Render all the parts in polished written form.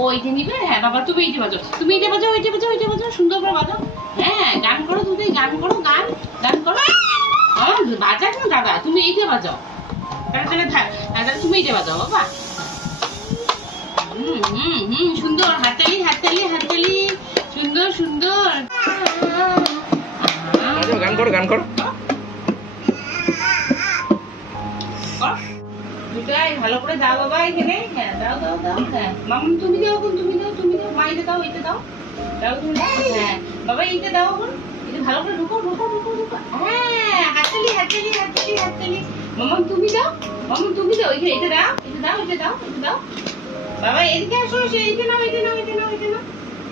ও এইটা নিবে। হ্যাঁ বাবা তুমি এইটা বাজাও, তুমি এইটা বাজাও, এইটা বাজাও, এইটা বাজাও, সুন্দর করে বাজাও। হ্যাঁ গান করো, তুমি গান করো, গান গান করো। বাজাক না দাদা, তুমি এইটা বাজাও। তাহলে তাহলে তুমি এইটা বাজাও বাবা। সুন্দর, হাততালি হাততালি হাততালি, সুন্দর সুন্দর। গান করো, গান করো। দুটাই ভালো করে দাও বাবা এখানে। হ্যাঁ দাও দাও দাও। হ্যাঁ মামা তুমি দাও, তুমি দাও, তুমি দাও। মা এটা দাও, এটা দাও, দাও তুমি। হ্যাঁ বাবা এইটা দাও, এখন এটা ভালো করে ঢুকো ঢুকো ঢুকো ঢুকো। হ্যাঁ হাততালি হাততালি হাততালি হাততালি। মামা তুমি দাও, মামা তুমি দাও, এটা দাও, এটা দাও, এটা দাও, এটা দাও। বাবা এদিকে আসো, এইটা নাও, এটা নাও, এটা নাও, এটা নাও।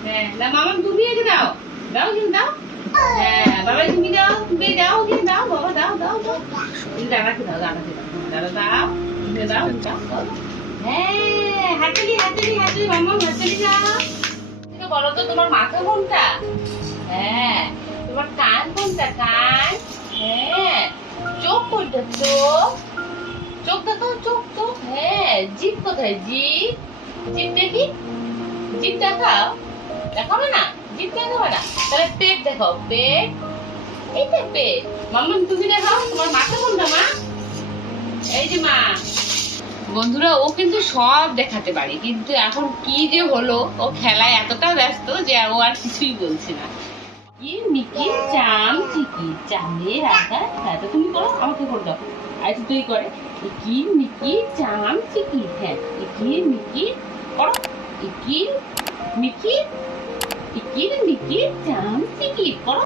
হ্যাঁ না মামা তুমি এটা দাও, দাও কিন্তু দাও। হ্যাঁ বাবা তুমি দাও, তুমি দাও, ওকে দাও বাবা, দাও দাও দাও। এটা দাঁড়াতে দাও, দাঁড়াতে দাও, দাঁড়া দাও, তুমি দাও, দাও দাও। হ্যাঁ হাততালি হাততালি হাততালি, মামা হাততালি দাও। তুমি বলো তো তোমার মাথা কোনটা? হ্যাঁ তোমার কান কোনটা? কান। হ্যাঁ চোখ কোনটা? চোখ। চোখ দেখো, চোখ চোখ। হ্যাঁ জিভ কোথায়? জিভ। জিভ দেখি, জিভ দেখাও। দেখাবে না? জিভ দেখাবে না? তাহলে পেট দেখাও, পেট। এইটা পেট। মাম্মা তুমি দেখাও তোমার মাথা কোনটা মা? এই যে মা। বন্ধুরা ও কিন্তু সব দেখাতে পারে, কিন্তু এখন কি যে হলো, ও খেলায় এতটা ব্যস্ত যে ও আর কিছুই বলছে না। কি মিকি চাম চিকি চামের আকার। হ্যাঁ তো তুমি করো, আমাকে করে দাও। আর তুই করে কি মিকি চাম চিকি। হ্যাঁ কি মিকি করো, কি মিকি, কি মিকি চাম চিকি।